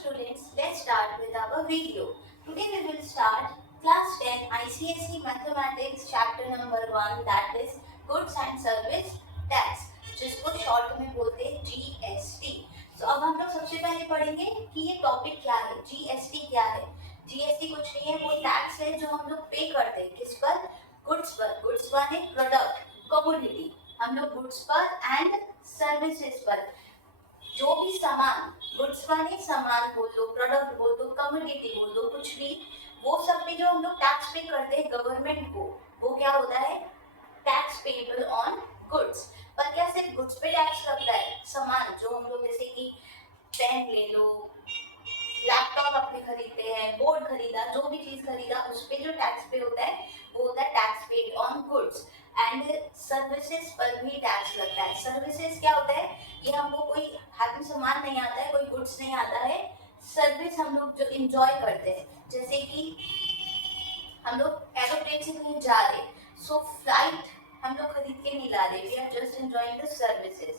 students, let's start with our video. Today we will start class 10 ICSE Mathematics chapter number 1, that is Goods and Service Tax, जिसको short में बोलते हैं GST. तो अब हम लोग सबसे पहले पढ़ेंगे कि ये टॉपिक क्या है, GST क्या है. GST कुछ नहीं है, वो टैक्स है जो हम लोग पे करते हैं. किस पर? गुड्स पर. गुड्स माने प्रोडक्ट, कमोडिटी. हम लोग गुड्स पर एंड सर्विसेज पर जो भी सामान, गुड्स माने सामान बोल दो, प्रोडक्ट बोल दो, कमोडिटी बोल दो, कुछ भी, वो सब पे जो हम लोग टैक्स पे करते हैं गवर्नमेंट को, वो क्या होता है? Tax payable on goods. पर क्या सिर्फ गुड्स पे टैक्स लगता है? सामान जो हम लोग जैसे कि पेन ले लो, लैपटॉप अपने खरीदते हैं, बोर्ड खरीदा, जो भी चीज खरीदा, उस पे जो टैक्स पे होता है वो होता है tax paid on goods. And services पर भी टैक्स लगता है. सर्विसेज क्या होता है? ये हमको कोई हाथ में सामान नहीं आता है, कोई गुड्स नहीं आता है, सर्विस हम लोग जो एंजॉय करते हैं, जैसे कि हम लोग एरोप्लेन से कहीं जा रहे, सो फ्लाइट हम लोग खरीद के नहीं ला रहे, we are just enjoying the services.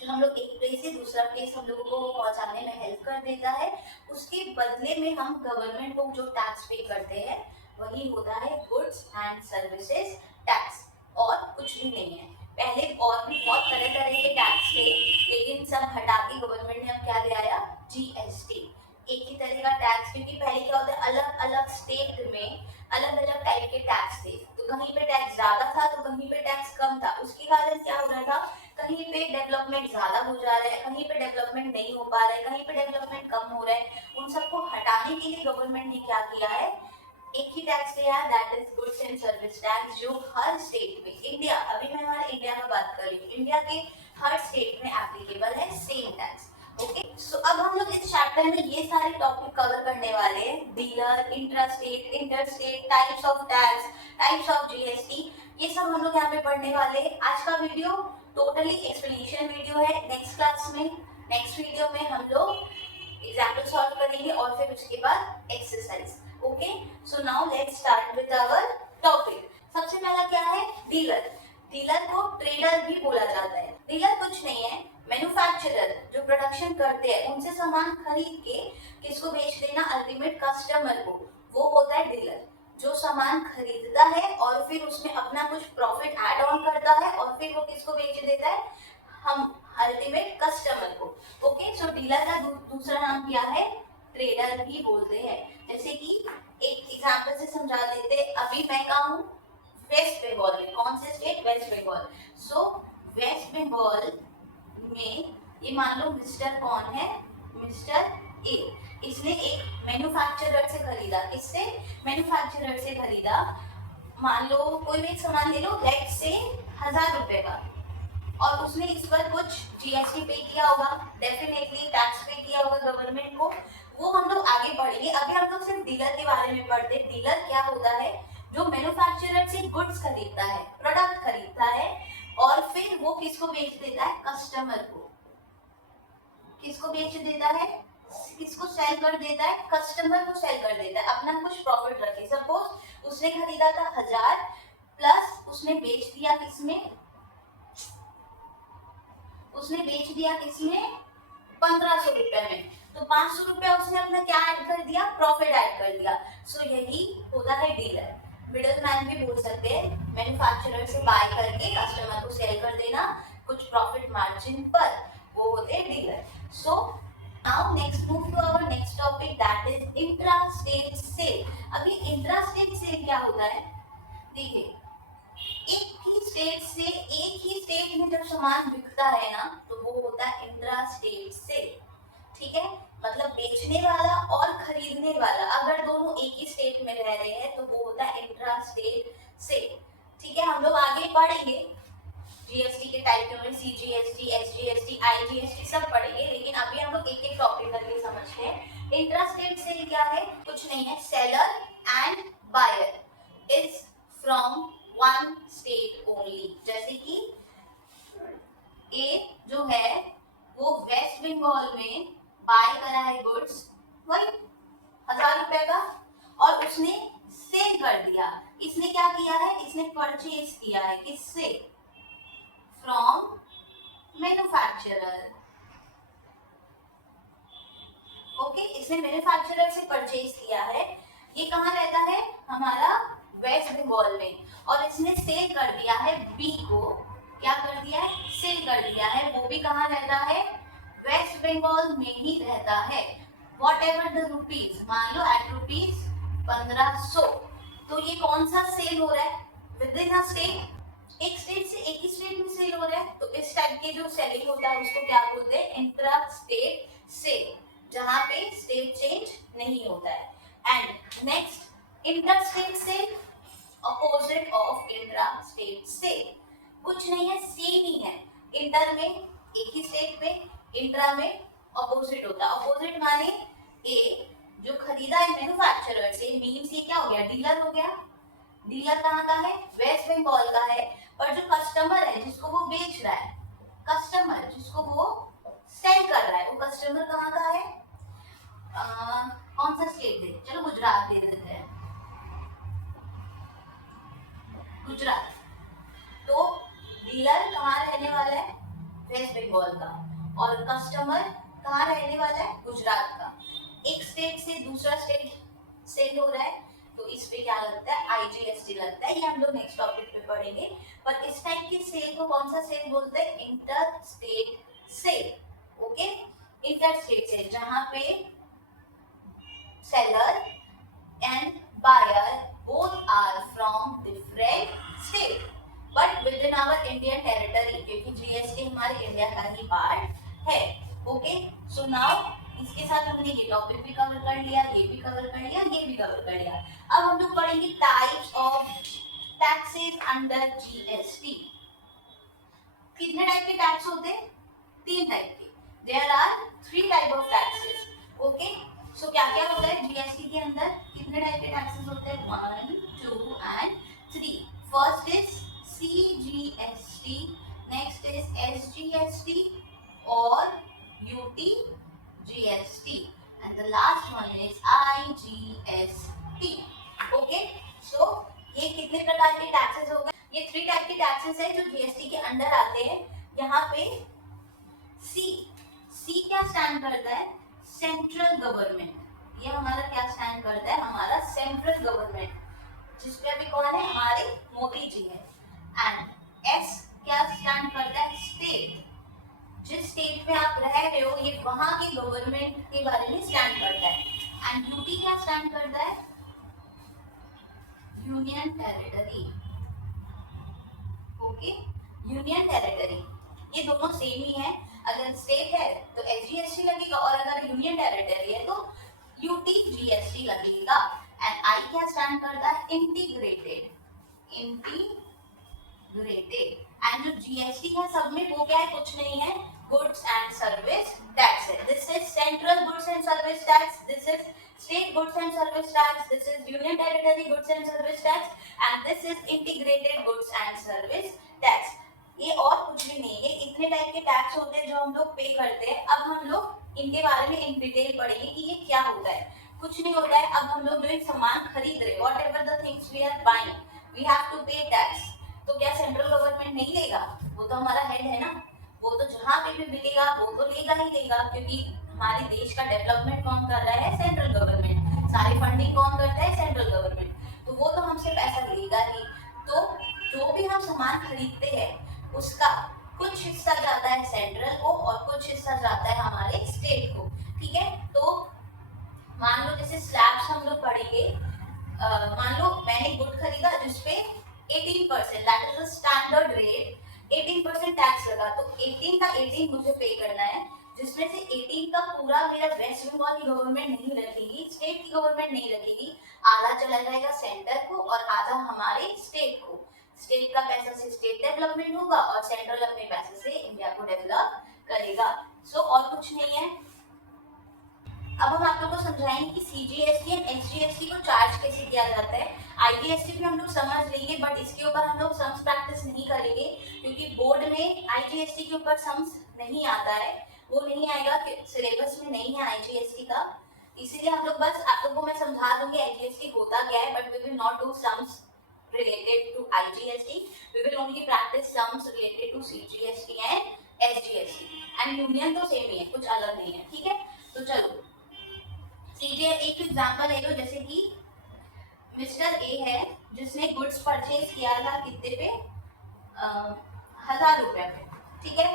तो हम लोग एक प्लेस से दूसरा प्लेस हम लोगों को पहुंचाने में हेल्प कर देता है. उसके बदले में हम गवर्नमेंट को जो टैक्स पे करते हैं वही होता है गुड्स एंड सर्विसेज टैक्स, और कुछ भी नहीं है. पहले और भी बहुत तरह तरह के टैक्स थे, लेकिन सब हटा के गवर्नमेंट ने अब क्या ले आया? GST. एक ही तरह का टैक्स, क्योंकि पहले क्या होता है, अलग अलग स्टेट में अलग अलग टाइप के टैक्स थे. तो कहीं पे टैक्स ज्यादा था तो कहीं पे टैक्स कम था. उसके कारण क्या हो रहा था? कहीं पे डेवलपमेंट ज्यादा हो जा रहा है, कहीं पे डेवलपमेंट नहीं हो पा रहा है, कहीं पे डेवलपमेंट कम हो रहा है. उन सबको हटाने के लिए गवर्नमेंट ने क्या किया है? एक ही टैक्स लिया है, that is goods and service tax, जो हर स्टेट में, इंडिया, अभी मैं हमारे इंडिया में बात कर रही हूँ, इंडिया के हर स्टेट में एप्लीकेबल है सेम टैक्स. ओके, सो अब हम लोग इस चैप्टर में ये सारे टॉपिक कवर करने वाले हैं. Dealer, intra state, inter state, types of tax, types of GST, ये सब हम लोग यहाँ पे पढ़ने वाले हैं. आज का वीडियो टोटली एक्सप्लेनेशन वीडियो है. नेक्स्ट क्लास में, नेक्स्ट वीडियो में हम लोग एग्जाम्पल सॉल्व करेंगे और फिर उसके बाद exercise. Okay, so now let's start with our topic. सबसे पहला क्या है? डीलर. डीलर को ट्रेडर भी बोला जाता है. डीलर कुछ नहीं है, मैन्युफैक्चरर जो प्रोडक्शन करते हैं, उनसे सामान खरीद के किसको बेच देना? अल्टीमेट कस्टमर को, वो होता है डीलर. जो सामान खरीदता है और फिर उसमें अपना कुछ प्रॉफिट ऐड ऑन करता है और फिर वो किसको बेच देता है? हम अल्टीमेट कस्टमर को. ओके, सो डीलर का दूसरा नाम क्या है? ट्रेडर भी बोलते हैं. जैसे कि एक एग्जांपल से समझा देते, अभी मैं कहा हूँ वेस्ट बंगाल में. कौन से स्टेट? वेस्ट बंगाल. सो वेस्ट बंगाल में ये मान लो मिस्टर कौन है? Mister A. इसने एक मैन्युफैक्चरर से खरीदा. किससे? मैन्युफैक्चरर से खरीदा. मान लो कोई भी एक सामान ले लो, लेट से 1000 रुपए का, और उसने इस पर कुछ GST पे किया होगा, डेफिनेटली टैक्स पे किया होगा गवर्नमेंट को. वो हम लोग आगे बढ़ेंगे. अभी हम लोग सिर्फ डीलर के बारे में पढ़ते हैं. डीलर क्या होता है? जो मैन्युफैक्चरर से गुड्स खरीदता है, प्रोडक्ट खरीदता है, और फिर वो किसको बेच देता है? कस्टमर को. किसको बेच देता है? किसको सेल कर देता है? कस्टमर को सेल कर देता है, अपना कुछ प्रॉफिट रखे. सपोज उसने खरीदा था 1000, प्लस उसने बेच दिया किसमें? उसने बेच दिया किसमें? 1500 रुपए में. तो 500 रुपया उसने अपना क्या ऐड कर दिया? प्रॉफिट ऐड कर दिया. सो यही होता है डीलर. मिडिल मैन भी बोल सकते हैं. मैन्युफैक्चरर से बाय करके कस्टमर को सेल कर देना कुछ प्रॉफिट मार्जिन पर, वो होते हैं dealer. So now next move to our next topic, that is intra state sale. अभी इंट्रा स्टेट सेल क्या होता है? देखिए, एक ही स्टेट से, एक ही स्टेट में जब सामान बिकता है ना, तो वो होता है इंट्रा स्टेट सेल. ठीक है, मतलब बेचने वाला और खरीदने वाला अगर दोनों एक ही स्टेट में रह रहे हैं तो वो होता है इंट्रा स्टेट सेल. ठीक है, हम लोग आगे पढ़ेंगे GST के टाइप में, CGST, SGST, IGST सब पढ़ेंगे, लेकिन अभी हम लोग एक एक टॉपिक करके समझते हैं. इंट्रा स्टेट सेल क्या है? कुछ नहीं है, seller and buyer is from one state only. जैसे कि ए जो है वो वेस्ट बंगाल में बाय करा है गुड्स, वही 1000 रुपए का, और उसने सेल कर दिया. इसने क्या किया है? इसने परचेज किया है. किससे? From manufacturer. ओके, इसने मैन्युफैक्चरर से परचेज किया है, ये कहाँ रहता है, हमारा वेस्ट बंगाल में, और इसने सेल कर दिया है बी को, क्या कर दिया है, सेल कर दिया है, वो भी कहाँ रहता है, वेस्ट बंगाल में ही रहता है। वॉट एवर द रुपीज, मान लो एट रुपीज 1500, तो ये कौन सा सेल हो रहा है, विद इन अ स्टेट, एक स्टेट से एक ही स्टेट में सेल हो रहा है, तो इस टाइप के जो सेलिंग होता है उसको क्या बोलते हैं, इंट्रा स्टेट सेल, जहां पे स्टेट चेंज नहीं होता है। And next inter state sale, opposite of intra state sale, कुछ नहीं है, सेम ही है, इंटर में एक ही स्टेट में, इंट्रा में अपोजिट होता है। अपोजिट माने ए जो खरीदा है मैन्युफैक्चरर से, मींस ये क्या हो गया, डीलर हो गया, डीलर कहाँ का है, वेस्ट बंगाल का है, पर जो कस्टमर है जिसको वो बेच रहा है, कस्टमर जिसको वो सेल कर रहा है, वो कस्टमर कहाँ का है, कौन सा स्टेट दे, चलो गुजरात दे देते हैं, गुजरात, तो डीलर कहाँ रहने वाला है, वेस्ट बंगाल का, और कस्टमर कहाँ रहने वाला है, गुजरात का। एक स्टेट से दूसरा स्टेट सेल हो रहा है, तो इस पे क्या लगता है, आईजीएसटी लगता है, ये हम लोग नेक्स्ट टॉपिक पे पढ़ेंगे। पर इस टाइप की सेल को कौन सा सेल बोलते हैं, inter state sale, okay, inter state sale, जहां पे seller and buyer both are from different state but within our Indian territory, क्योंकि जीएसटी हमारे इंडिया का ही पार्ट है, ओके। सो नाउ इसके साथ हमने ये टॉपिक भी कवर कर लिया, ये भी कवर कर लिया, ये भी कवर कर लिया। अब हम लोग पढ़ेंगे types of taxes under GST. कितने टाइप के टैक्स होते हैं, 3 टाइप के, there are 3 type of taxes, okay. So क्या क्या होता है जीएसटी के अंदर, कितने टाइप के टैक्सेस होते हैं, 1, 2 and 3। First is CGST, next is SGST और UTGST, and the last one is IGST, okay। so ये कितने प्रकार के टैक्सेस हो गए, ये 3 टाइप के टैक्सेस है जो जीएसटी के अंडर आते हैं। यहाँ पे सी क्या स्टैंड करता है, सेंट्रल गवर्नमेंट, ये हमारा क्या स्टैंड करता है, हमारा सेंट्रल गवर्नमेंट, जिसपे अभी कौन है, हमारे मोदी जी है। एंड एस क्या स्टैंड करता है, स्टेट, जिस स्टेट में आप रह रहे हो ये वहां की गवर्नमेंट के बारे में स्टैंड करता है। एंड यूटी क्या स्टैंड करता है, union territory, okay, union territory, ये दोनों सेम ही है। अगर स्टेट है तो एसजीएसटी लगेगा, और अगर यूनियन टेरिटरी है तो यूटीजीएसटी लगेगा। एंड आई क्या स्टैंड करता है, इंटीग्रेटेड, इंटीग्रेटेड। एंड जो जीएसटी है सब में वो क्या है, कुछ नहीं है, goods and service tax है। This is central goods and service tax, this is state goods and service tax, this is union territory goods and service tax, and this is integrated goods and service tax। ये और कुछ भी नहीं, ये इतने type के tax होते हैं जो हम लोग पे करते हैं। अब हम लोग इनके बारे में इन डिटेल पढ़ेंगे कि ये क्या होता है। कुछ नहीं होता है, अब हम लोग जो एक सामान खरीद रहे, whatever the things we are buying, we have to pay tax. तो क्या सेंट्रल गवर्नमेंट नहीं लेगा, वो तो हमारा हेड है ना, वो तो जहाँ पे भी मिलेगा वो तो लेगा ही लेगा, क्योंकि हमारे देश का डेवलपमेंट कौन कर रहा है, सेंट्रल गवर्नमेंट, सारी फंडिंग कौन करता है, सेंट्रल गवर्नमेंट, तो वो तो हमसे पैसा लेगा ही। तो जो भी हम सामान खरीदते हैं उसका कुछ हिस्सा जाता है सेंट्रल को और कुछ हिस्सा जाता है हमारे स्टेट को, ठीक है। तो मान लो जैसे स्लैब्स हम लोग पढ़ेंगे, मान लो मैंने गुड खरीदा जिसपे 18%, that is the standard rate, 18% tax लगा, तो 18 का 18 मुझे पे करना है, जिसमें से 18 का पूरा मेरा वेस्ट बंगाल की गवर्नमेंट नहीं रखेगी, स्टेट की गवर्नमेंट नहीं रखेगी, आधा चला जाएगा सेंटर को और आधा हमारे स्टेट को। स्टेट का पैसा से स्टेट डेवलपमेंट होगा और सेंट्रल अपने पैसे से इंडिया को डेवलप करेगा। सो और कुछ नहीं है। अब हम आप लोगों को समझाएंगे कि सीजीएसटी एंड एसजीएसटी को चार्ज कैसे किया जाता है। आईजीएसटी भी हम लोग समझ लेंगे, बट इसके ऊपर हम लोग सम्स प्रैक्टिस नहीं करेंगे, क्योंकि बोर्ड में आईजीएसटी के ऊपर सम्स नहीं आता है, वो नहीं आएगा, सिलेबस में नहीं है आईजीएसटी का, इसीलिए हम लोग बस आप लोगों को मैं समझा दूंगी आईजीएसटी होता क्या है, but we will not do sums related to IGST, we will only practice sums related to CGST and SGST, and union तो सेम ही है, कुछ अलग नहीं है, ठीक है। तो चलो कीजिए। एक एग्जांपल ले लो, जैसे कि मिस्टर ए है जिसने गुड्स परचेज किया था कितने पे, 1000 रुपए पे, ठीक है।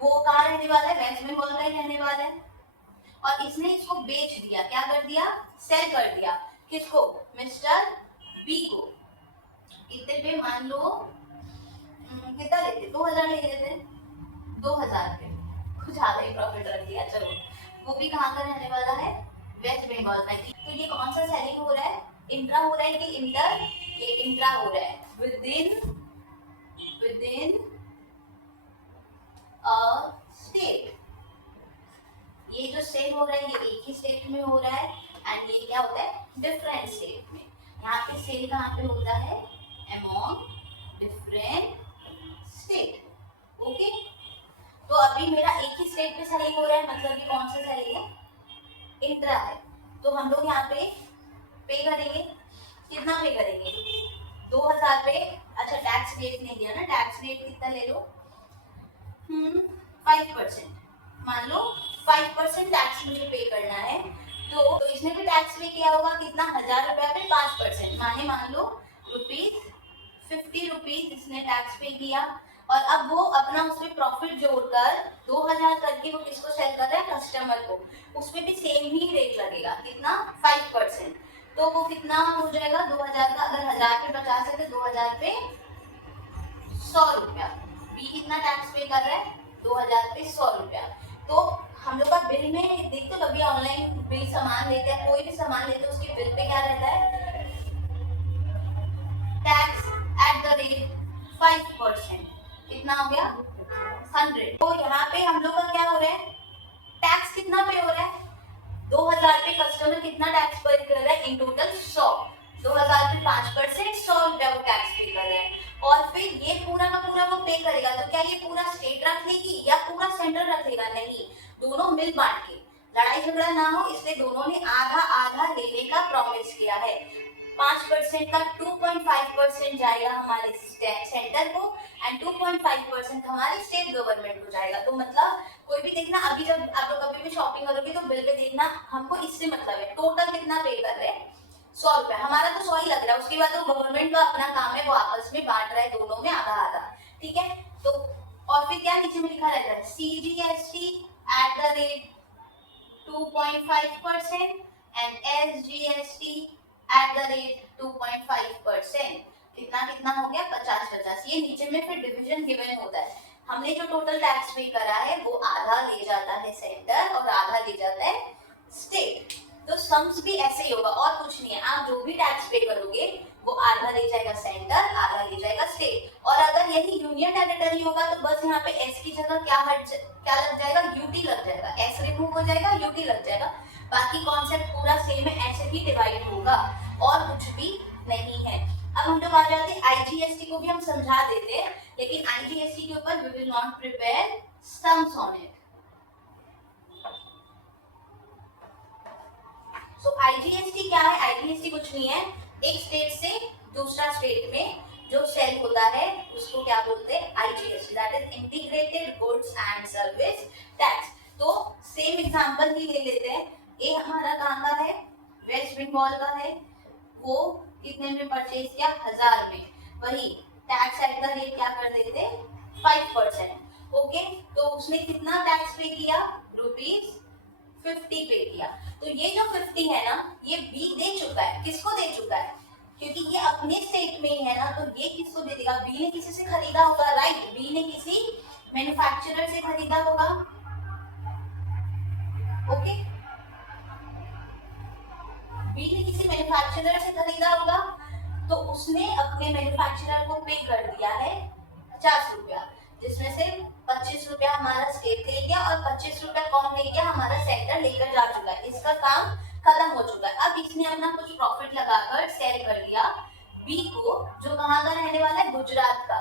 वो कहाँ रहने वाला है, वेस्ट बंगाल का ही रहने वाला है, और इसने इसको बेच दिया, क्या कर दिया, सेल कर दिया। किसको, मिस्टर बी को। कितने पे, मान लो कितना लेते, 2000 ले लेते, 2000 पे, कुछ ज्यादा ही प्रॉफिट रख दिया। चलो, वो भी कहाँ का रहने वाला है, वेस्ट बंगाल का। तो ये कौन सा सेलिंग हो रहा है, इंट्रा हो रहा है कि इंटर, ये इंट्रा हो रहा है, विदिन अ स्टेट। ये जो सेल हो रहा है ये एक ही स्टेट में हो रहा है, एंड ये क्या होता है, डिफरेंट स्टेट में। यहाँ पे सेल कहाँ पे होता है, अमॉन्ग डिफरेंट स्टेट, ओके। तो अभी मेरा एक ही स्टेट पे सेलिंग हो रहा है, मतलब ये कौन सा सेलिंग है, इंट्रा है। तो हम लोग यहाँ पे करेंगे, कितना पे करेंगे, 2000 पे। अच्छा, टैक्स रेट नहीं दिया ना, टैक्स रेट कितना ले लो, 5%, मान लो 5% टैक्स मुझे पे करना है। तो इसने भी टैक्स पे किया होगा कितना, 1000 रुपया पे 5%, माने मान लो ₹50 इसने टैक्स पे किया। और अब वो अपना उसमें प्रॉफिट जोड़कर 2000 करके वो किसको सेल कर रहा है, कस्टमर को। उसमें भी सेम ही रेट लगेगा, कितना, 5%। तो वो कितना हो जाएगा, 2000 का, अगर 1000 पे 50 है तो 2000 पे 100 रुपया। बी कितना टैक्स पे कर रहा है, 2000 पे 100 रुपया। तो हम लोग का बिल में देखते हो, कभी ऑनलाइन बिल सामान लेते हैं, कोई भी सामान लेते हैं, उसके बिल पे क्या रहता है, टैक्स एट द रेट 5%। कितना हो गया, 100। तो यहाँ पे हम लोग का क्या हो रहा है, टैक्स कितना पे हो रहा है, 2000 पे कस्टमर कितना टैक्स पे कर रहा है, इन टोटल 100। 2000 पे 5%, 100 रुपया वो टैक्स पे कर रहा है। और फिर ये पूरा का पूरा वो पे करेगा, तो क्या ये पूरा स्टेट रख लेगी या पूरा सेंटर रख लेगा, नहीं, दोनों मिल बांट के, लड़ाई झगड़ा ना हो इसलिए दोनों ने आधा आधा लेने का प्रॉमिस किया है। 5% का 2.5% जाएगा हमारे सेंटर को, एंड 2.5% हमारे स्टेट गवर्नमेंट को जाएगा। तो मतलब कोई भी देखना, अभी जब आप लोग कभी भी शॉपिंग करोगे तो बिल पे देखना, हमको इससे मतलब है टोटल कितना पे कर रहे हैं, 100 रुपया। हमारा तो 100 ही लग रहा है, उसके बाद तो गवर्नमेंट का अपना काम है, वो आपस में बांट रहा है दोनों में आधा आधा, ठीक है। तो और फिर क्या नीचे में लिखा रहता है, CGST at the rate 2.5% and SGST at the rate 2.5%। कितना कितना हो गया, 50-50। ये नीचे में फिर डिवीजन गिवन होता है, हमने जो टोटल टैक्स पे करा है वो आधा ले जाता है सेंटर और आधा ले जाता है स्टेट। तो सम्स भी ऐसे ही होगा, और कुछ नहीं है, आप जो भी टैक्स पे करोगे वो आधा ले जाएगा सेंटर, आधा ले जाएगा स्टेट। और अगर यही यूनियन टेरिटरी होगा तो बस यहाँ पे एस की जगह क्या लग जाएगा, यूटी लग जाएगा, एस रिमूव हो जाएगा, यूटी लग जाएगा। बाकी कॉन्सेप्ट पूरा सेम है, ऐसे ही डिवाइड होगा और कुछ भी नहीं है। अब हम लोग आ जाते हैं आईजीएसटी को भी हम समझा देते हैं, लेकिन आईजीएसटी के ऊपर we will not prepare sums on it. So IGST क्या है, आईजीएसटी कुछ नहीं है, एक स्टेट से दूसरा स्टेट में जो सेल होता है उसको क्या बोलते हैं, IGST, that is integrated goods and service tax. तो सेम एग्जांपल ही ले लेते हैं, ये हमारा कहाँ का है, वेस्ट बंगाल का है, वो कितने में परचेज किया, 1000 में, वही टैक्स एट द रेट क्या कर देते, 5%, ओके। तो उसने कितना टैक्स पे किया, ₹50 पे किया। तो ये जो 50 है ना, ये बी दे चुका है, किसको दे चुका है, क्योंकि ये अपने स्टेट में ही है ना, तो ये किसको दे देगा, बी ने किसी से खरीदा होगा, राइट, बी ने किसी मैन्युफैक्चरर से खरीदा होगा, ओके, बी ने किसी मैन्युफैक्चरर से खरीदा होगा, तो उसने अपने मैन्युफैक्चरर को पे कर दिया है 50 रुपया, जिसमें से 25 रुपया हमारा स्टेट ले गया और 25 रुपया कौन ले गया, हमारा सेंटर लेकर जा चुका है, इसका काम खत्म हो चुका है। अब इसने अपना कुछ प्रॉफिट लगाकर सेल कर दिया बी को, जो कहाँ का रहने वाला है, गुजरात का,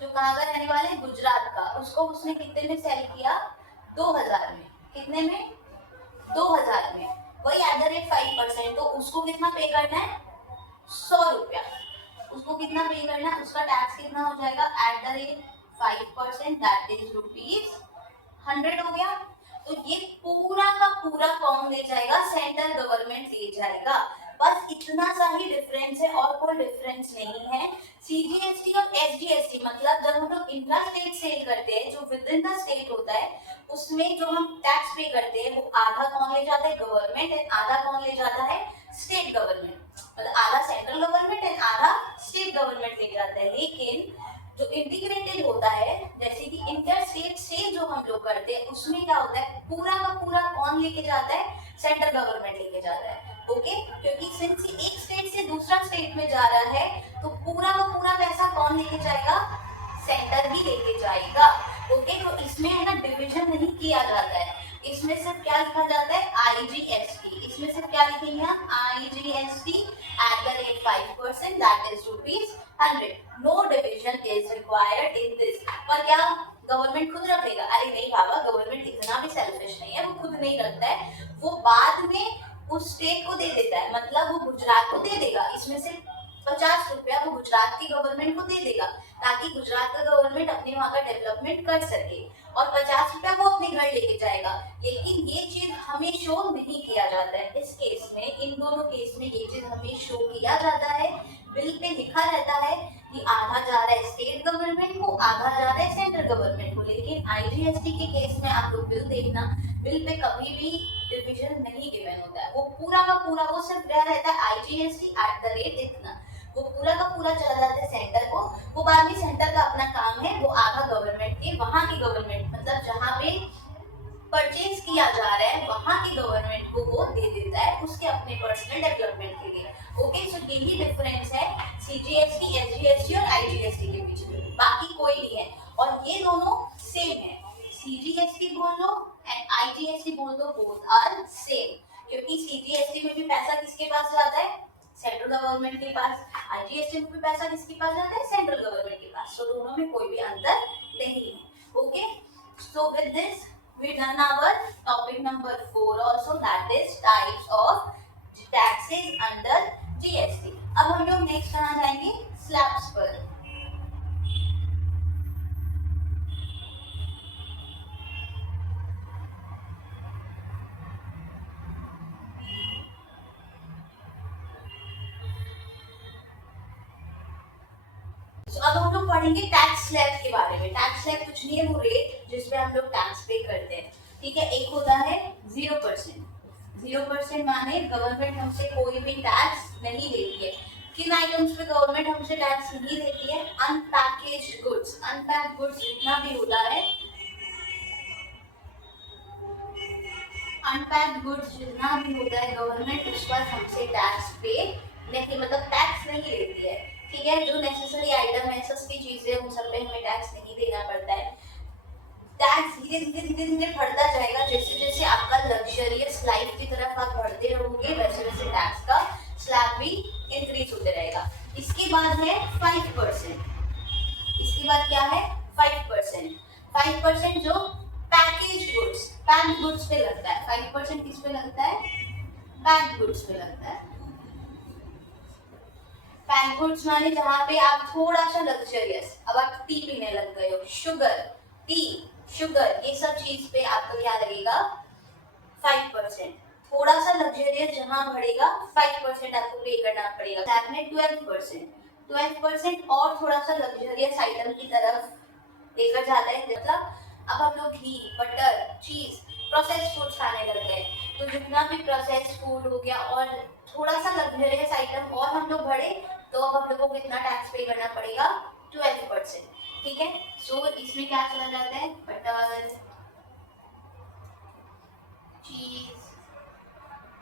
जो कहाँ का रहने वाला है, गुजरात का। उसको उसने कितने में सेल किया, 2000 में, कितने में, 2000 में, वही एट द रेट 5%। तो उसको कितना पे करना है, 100 रुपया, उसको कितना पे करना है, उसका टैक्स कितना हो जाएगा, at the rate 5%, that is ₹100 हो गया। तो ये पूरा का पूरा कौन कौन ले जाएगा, सेंट्रल गवर्नमेंट ले जाएगा। बस इतना सा ही डिफरेंस है और कोई डिफरेंस नहीं है। सीजीएसटी और एसजीएसटी मतलब जब हम लोग इंट्रा स्टेट सेल करते हैं, जो विद इन द स्टेट होता है, उसमें जो हम टैक्स पे करते हैं वो आधा कौन ले जाता है, गवर्नमेंट, एंड आधा कौन ले जाता है, स्टेट गवर्नमेंट। मतलब आधा सेंट्रल गवर्नमेंट एंड आधा स्टेट गवर्नमेंट ले जाता है। लेकिन जो इंटीग्रेटेड होता है, जैसे कि इंटर स्टेट से जो हम लोग करते हैं, उसमें क्या होता है, पूरा का पूरा कौन लेके जाता है, सेंट्रल गवर्नमेंट लेके जाता है। ओके, क्योंकि सिंस एक स्टेट से दूसरा स्टेट में जा रहा है, तो पूरा का पूरा पैसा कौन लेके जाएगा, सेंटर ही लेके जाएगा। ओके, तो इसमें है ना डिवीजन नहीं किया जाता है। इसमें सिर्फ क्या लिखा जाता है, आईजीएसटी। इसमें सिर्फ क्या लिखेंगे हम, IGST at the rate 5%, that is ₹100. No division is required in this. पर क्या गवर्नमेंट खुद रखेगा? अरे नहीं बाबा, गवर्नमेंट इतना भी सेल्फिश नहीं है, वो खुद नहीं रखता है, वो बाद में उस स्टेट को दे देता है। मतलब वो गुजरात को दे देगा, इसमें से 50 रुपया वो गुजरात की गवर्नमेंट को दे देगा, ताकि गुजरात का गवर्नमेंट अपने वहाँ का डेवलपमेंट कर सके, और 50 रुपया वो अपने घर लेके जाएगा। लेकिन ये चीज हमें शो नहीं किया जाता है इस केस में। इन दोनों केस में ये चीज हमें शो किया जाता है, बिल पे लिखा रहता है कि आधा जा रहा है स्टेट गवर्नमेंट को, आधा जा रहा है सेंट्रल गवर्नमेंट को। लेकिन आईजीएसटी के केस में आप लोग बिल देखना, बिल पे कभी भी डिवीजन नहीं गिवन होता है। वो पूरा का पूरा, वो सिर्फ क्या रहता है, आईजीएसटी एट द रेट इतना, वो पूरा का पूरा चला जाता है सेंटर को। वो बाद में सेंटर का अपना काम है, वो आधा गवर्नमेंट के, वहां की गवर्नमेंट मतलब जहाँ पे परचेज किया जा रहा है वहां की गवर्नमेंट को वो दे देता है उसके अपने पर्सनल डेवलपमेंट के लिए। ओके, सो यही डिफरेंस है सीजीएसटी, एसजीएसटी और आईजीएसटी के बीच में, बाकी कोई नहीं है। और ये दोनों सेम है, सीजीएसटी बोल लो एंड आईजीएसटी बोल दो, बोथ आर सेम। क्योंकि सीजीएसटी में भी पैसा किसके पास जाता है, सेंट्रल गवर्नमेंट के पास। आईजीएसटी में भी पैसा किसके पास जाता है, सेंट्रल गवर्नमेंट के पास। सो दोनों में कोई भी अंतर नहीं है। Okay, so with this we done our topic number 4 also, that is types of taxes under GST. अब हम लोग नेक्स्ट कहाँ जाएंगे, स्लैब्स पर। अब हम लोग पढ़ेंगे टैक्स स्लैब के बारे में। टैक्स स्लैब कुछ नहीं है, वो रेट जिसपे हम लोग टैक्स पे करते हैं। ठीक है, एक होता है 0%। 0% माने गवर्नमेंट हमसे कोई भी टैक्स नहीं लेती है। किन आइटम्स पे गवर्नमेंट हमसे टैक्स नहीं लेती है, अनपैकेज्ड गुड्स। अनपैक्ड गुड्स जितना भी होता है, अनपैक्ड गुड्स जितना भी होता है, गवर्नमेंट उस पर हमसे टैक्स पे नहीं, मतलब टैक्स नहीं लेती है। ठीक है, जो नेसेसरी आइटम है, सस्ती चीजें, उन सब पे हमें टैक्स नहीं देना पड़ता है। टैक्स धीरे धीरे धीरे धीरे बढ़ता जाएगा, जैसे जैसे आपका लग्जरियस लाइफ की तरफ आप बढ़ते रहोगे, वैसे वैसे टैक्स का स्लैब भी इंक्रीज होते रहेगा। इसके बाद है 5%। इसके बाद क्या है, 5%। 5% जो पैकेज गुड्स, पैक्ड गुड्स पे लगता है। 5% किस पे लगता है, पैक्ड गुड्स पे लगता है। पैक्ड गुड्स माने जहाँ पे आप थोड़ा सा लग्जरियस, अब आप टी पीने लग गए हो, शुगर, टी, शुगर, ये सब चीज पे आपका क्या लगेगा, 5%। थोड़ा सा लग्जरियस जहाँ बढ़ेगा, 5% आपको पे करना पड़ेगा। साथ में 12%। 12% और थोड़ा सा लग्जरियस आइटम की तरफ लेकर जाता है। मतलब अब हम लोग घी, बटर, चीज, प्रोसेस्ड फूड खाने लग गए, तो जितना भी प्रोसेस्ड फूड हो गया और थोड़ा सा लग्जरियस आइटम और हम लोग बढ़े, तो अब हम लोग को कितना टैक्स पे करना पड़ेगा, 12%। ठीक है, सो इसमें क्या चला जाता है, बटर, चीज,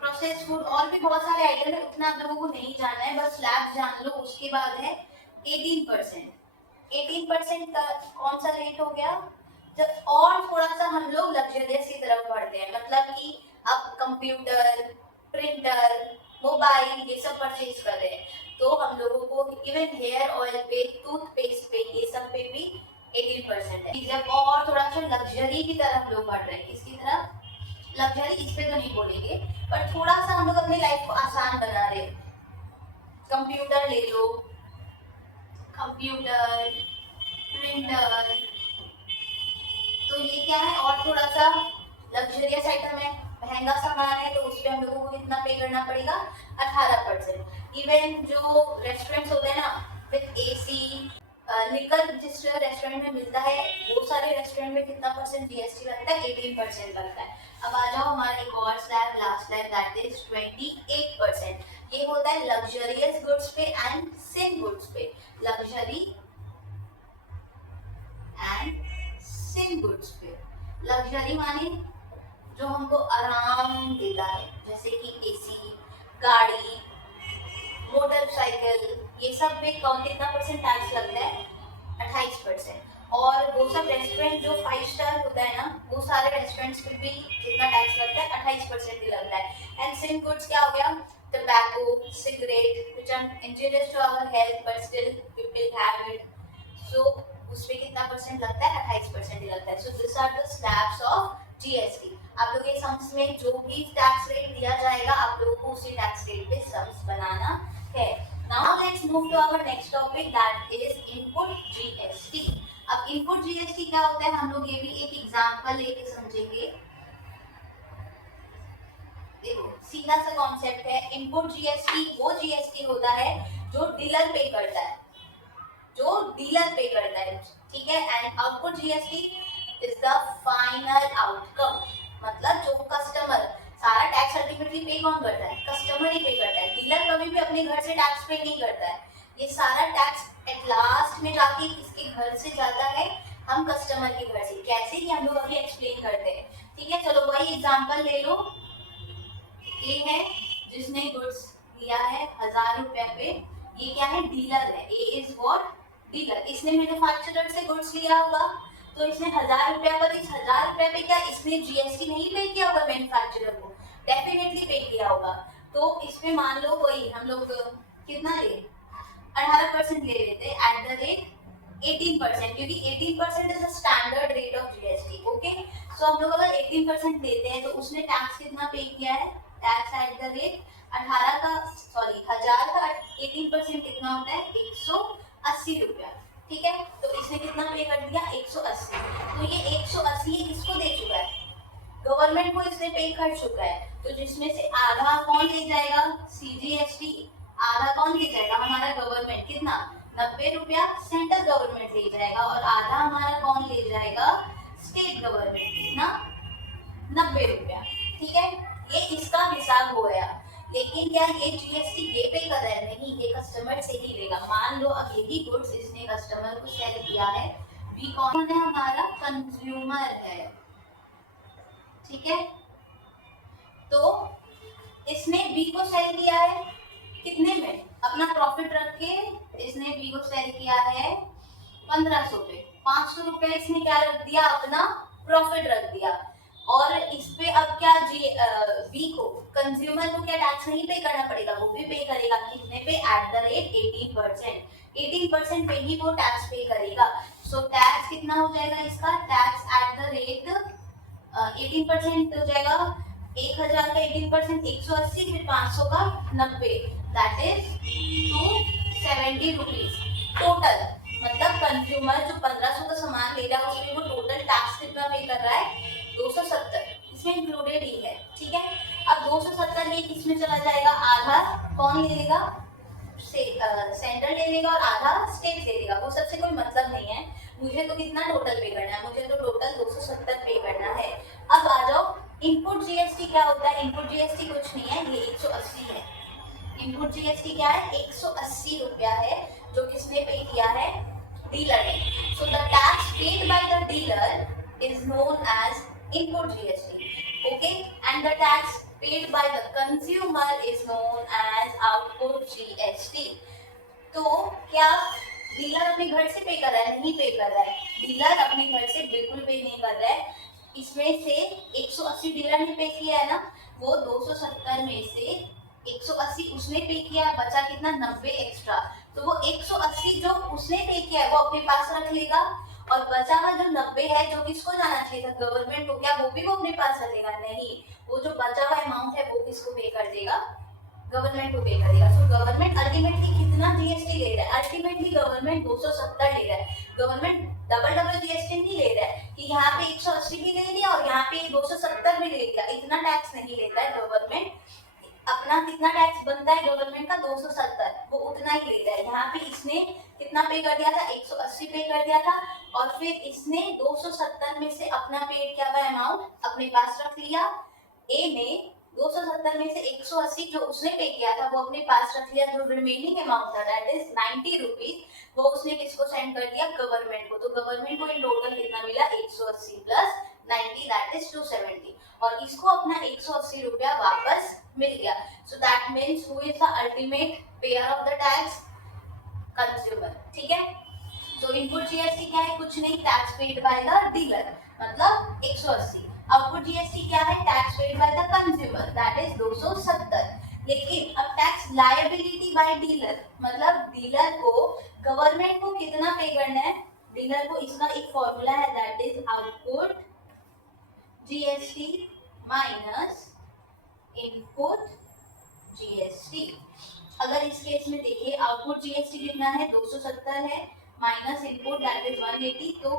प्रोसेस्ड फूड, और भी बहुत सारे आइटम है, उतना आप लोगों को नहीं जानना है, बस स्लैब जान लो। उसके बाद है 18%। 18% का कौन सा रेट हो गया, जब और थोड़ा सा हम लोग लग्जरियस की तरफ बढ़ते हैं, मतलब कि अब कंप्यूटर, प्रिंटर, मोबाइल, ये सब परचेज कर रहे हैं, तो हम लोगों को इवन हेयर ऑयल पे, टूथपेस्ट पे, ये सब पे भी 18% है। जब और थोड़ा सा लग्जरी की तरफ हम लोग बढ़ रहे हैं, किसकी तरफ, लग्जरी, इस पे तो नहीं बोलेंगे, पर थोड़ा सा हम लोग अपनी लाइफ को आसान बना रहे। कंप्यूटर ले लो, कंप्यूटर, प्रिंटर, तो ये क्या है, और थोड़ा सा लग्जरियस आइटम है, महंगा महंगा सामान है तो उस पर हम लोगों को कितना पे करना पड़ेगा, 18%। इवन जो रेस्टोरेंट्स होते हैं ना विद एसी, लिकर जिस रेस्टोरेंट में मिलता है वो सारे रेस्टोरेंट में कितना परसेंट जीएसटी लगता है, 18% लगता है। अब आ जाओ हमारा एक और slab, last slab, that is 28%। ये होता है लग्जरियस गुड्स पे एंड सिन गुड्स पे। लग्जरी एंड सिन गुड्स पे। लग्जरी माने जो हमको आराम देता है, जैसे कि एसी, गाड़ी, मोटरसाइकिल, ये सब पे कौन कितना परसेंट टैक्स लगता है, 28%। और वो सब रेस्टोरेंट जो 5 स्टार होता है ना, वो सारे रेस्टोरेंट्स पे भी कितना टैक्स लगता है, 28% ही लगता है। एंड सिन गुड्स क्या हो गया, tobacco, cigarette, which are injurious to our health but still people have it, so उस पे कितना परसेंट लगता है, 28% ही लगता है। So this are the slabs of GST. आप लोग ये सम्स में जो भी टैक्स रेट दिया जाएगा आप लोगों को उसी टैक्स रेट पे सम्स बनाना है। Now let's move to our next topic, that is input GST. अब इनपुट जीएसटी क्या होता है, हम लोग ये भी एक एग्जांपल लेके समझेंगे। देखो सीधा सा कॉन्सेप्ट है, इनपुट जीएसटी वो जीएसटी होता है जो डीलर पे करता है, जो डीलर पे करता है, ठीक है। And output GST is the final outcome, मतलब जो कस्टमर, सारा टैक्स अल्टीमेटली पे कौन करता है, कस्टमर ही पे करता है। डीलर कभी भी अपने घर से टैक्स पे नहीं करता है, ये सारा टैक्स एट लास्ट में जाके किसके घर से जाता है, हम कस्टमर के घर से। कैसे कि हम लोग अभी एक्सप्लेन करते हैं, ठीक है। चलो वही एग्जांपल ले लो, ए है जिसने गुड्स लिया है 1000 रुपए पे, ये क्या है, डीलर है। ए इज व्हाट, डीलर। इसने मैन्युफैक्चरर से गुड्स लिया होगा तो इसने 1000 रुपए पर, इस 1000 रुपए पे क्या इसने जीएसटी नहीं पे किया होगा मैन्युफैक्चरर को, डेफिनेटली पे किया होगा। तो इसमें मान लो वही हम लोग कितना ले, 18% ले लेते एट द रेट 18%, क्योंकि 18% is the standard rate of GST, okay. So हम लोग अगर 18% लेते हैं तो उसने टैक्स कितना पे किया है, टैक्स एट द रेट 1000 का 18% कितना होता है, 180 रुपया, ठीक है। तो इसने कितना पे कर दिया, 180। तो ये 180 किसको दे चुका है, गवर्नमेंट को इसने पे कर चुका है। तो जिसमें से आधा कौन ले जाएगा, सीजीएसटी, आधा कौन ले जाएगा, हमारा गवर्नमेंट, कितना, 90 रुपया सेंट्रल गवर्नमेंट ले जाएगा, और आधा हमारा कौन ले जाएगा, स्टेट गवर्नमेंट, कितना, 90 रुपया, ठीक है। ये इसका हिसाब हो गया। लेकिन क्या ये जीएसटी ये पे कर रहा है, नहीं, ये कस्टमर से ही लेगा। मान लो अब यही गुड्स इसने कस्टमर को सेल किया है, बी कौन है, हमारा कंज्यूमर है, ठीक है। तो इसने बी को सेल किया है कितने में, अपना प्रॉफिट रख के इसने बी को सेल किया है 1500 पे, 500 रुपए इसने क्या रख दिया, अपना प्रॉफिट रख दिया। और इस पे अब क्या बी को, कंज्यूमर को क्या टैक्स नहीं पे करना पड़ेगा, वो भी पे करेगा, कितने पे, एट द रेट 18%, 18% पे ही वो टैक्स पे करेगा। सो टैक्स कितना हो जाएगा इसका, टैक्स एट द रेट 18% हो जाएगा, 1000 का 18%, 180, फिर 500 का 90, दैट इज 270 रुपीज टोटल। मतलब कंज्यूमर जो 1500 का सामान ले रहा है उसमें वो टोटल टैक्स कितना पे कर रहा है, 270, इसमें इंक्लूडेड ही है, ठीक है। अब 270 ये किसमें चला जाएगा, आधा कौन ले लेगा, सेंट्रल ले लेगा, और आधा स्टेट ले लेगा। वो सबसे कोई मतलब नहीं है, मुझे तो कितना टोटल पे करना है, मुझे तो टोटल 270 पे करना है। अब आ जाओ इनपुट जीएसटी क्या होता है, इनपुट जीएसटी कुछ नहीं है, ये 180 है। इनपुट जीएसटी क्या है, 180 रुपया है, जो किसने पे किया है, डीलर ने। So the tax paid by the dealer is known as input GST, okay, and the tax paid by the consumer is known as output GST. तो क्या डीलर अपने घर से पे कर रहा है, नहीं पे कर रहा है, डीलर अपने घर से बिल्कुल पे नहीं कर रहा है। इसमें से 180 डीलर ने पे किया है ना, वो 270 में से 180 उसने पे किया, बचा कितना, 90 एक्स्ट्रा। तो वो 180 जो उसने पे किया है वो अपने पास रख लेगा, और बचा हुआ जो 90 है जो किसको जाना चाहिए था, गवर्नमेंट को, क्या वो भी वो अपने पास रखेगा, नहीं, वो जो बचा हुआ अमाउंट है वो किसको पे कर देगा, गवर्नमेंट को पे कर देगा। सो गवर्नमेंट अल्टीमेटली कितना जीएसटी ले रहा है, अल्टीमेटली गवर्नमेंट 270 ले रहा है। गवर्नमेंट डबल जीएसटी नहीं ले रहा है कि यहाँ पे 180 भी ले लिया और यहाँ पे 270 भी ले लिया, इतना टैक्स नहीं लेता है गवर्नमेंट। अपना कितना टैक्स बनता है गवर्नमेंट का 270, वो उतना ही ले रहा है। यहाँ पे इसने कितना पे कर दिया था, 180 पे कर दिया था, और फिर इसने 270 में से अपना पेड क्या हुआ अमाउंट अपने पास रख लिया। ए ने 270 में से 180 जो उसने पे किया था वो अपने पास रख लिया। जो रिमेनिंग अमाउंट था दैट इज 90 रुपीज, वो उसने किसको सेंड कर दिया, गवर्नमेंट को। तो गवर्नमेंट को इन टोटल कितना मिला, 180 प्लस 90 दैट इज 270, और इसको अपना 180 रुपया वापस मिल गया। So that means who is the ultimate pair of the tax, consumer. ठीक है, सो इनपुट जीएसटी क्या है, कुछ नहीं, tax paid by the dealer मतलब 180। आउटपुट जीएसटी क्या है, tax paid by the consumer that is 270। लेकिन अब टैक्स लायबिलिटी बाय डीलर मतलब डीलर को गवर्नमेंट को कितना पे करना है, डीलर को, इसका एक फॉर्मूला है that is output GST minus input GST. अगर इस केस में देखिए आउटपुट जीएसटी कितना है, 270 है, माइनस इनपुट दैट इज 180, तो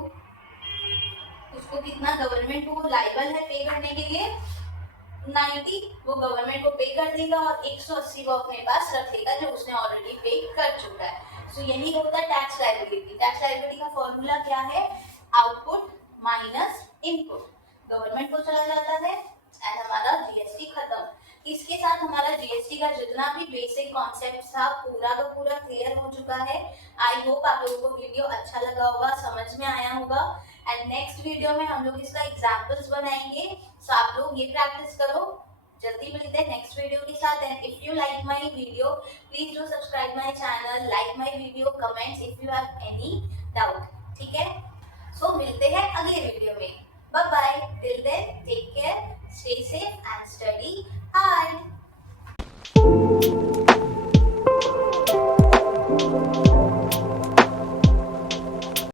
उसको कितना गवर्नमेंट को लायबल है पे करने के लिए 90, वो गवर्नमेंट को पे कर देगा, और 180 वो अपने पास रखेगा जो उसने ऑलरेडी पे कर चुका है। सो यही होता है टैक्स लायबिलिटी। टैक्स लायबिलिटी का फॉर्मूला क्या है, आउटपुट माइनस इनपुट, गवर्नमेंट को चला जाता है एंड हमारा जीएसटी खत्म। इसके साथ हमारा जीएसटी का जितना भी बेसिक कॉन्सेप्ट था पूरा का पूरा क्लियर हो चुका है। आई होप आप लोगों को वीडियो अच्छा लगा होगा, समझ में आया होगा। एंड नेक्स्ट वीडियो में हम लोग इसका एग्जाम्पल्स बनाएंगे, सो आप लोग ये प्रैक्टिस करो। जल्दी मिलते हैं नेक्स्ट वीडियो के साथ। And if you like my video please do subscribe my channel, like my video, comments if you have any doubt. ठीक है, सो मिलते हैं अगले वीडियो में। Bye bye, till then take care, stay safe and study hard.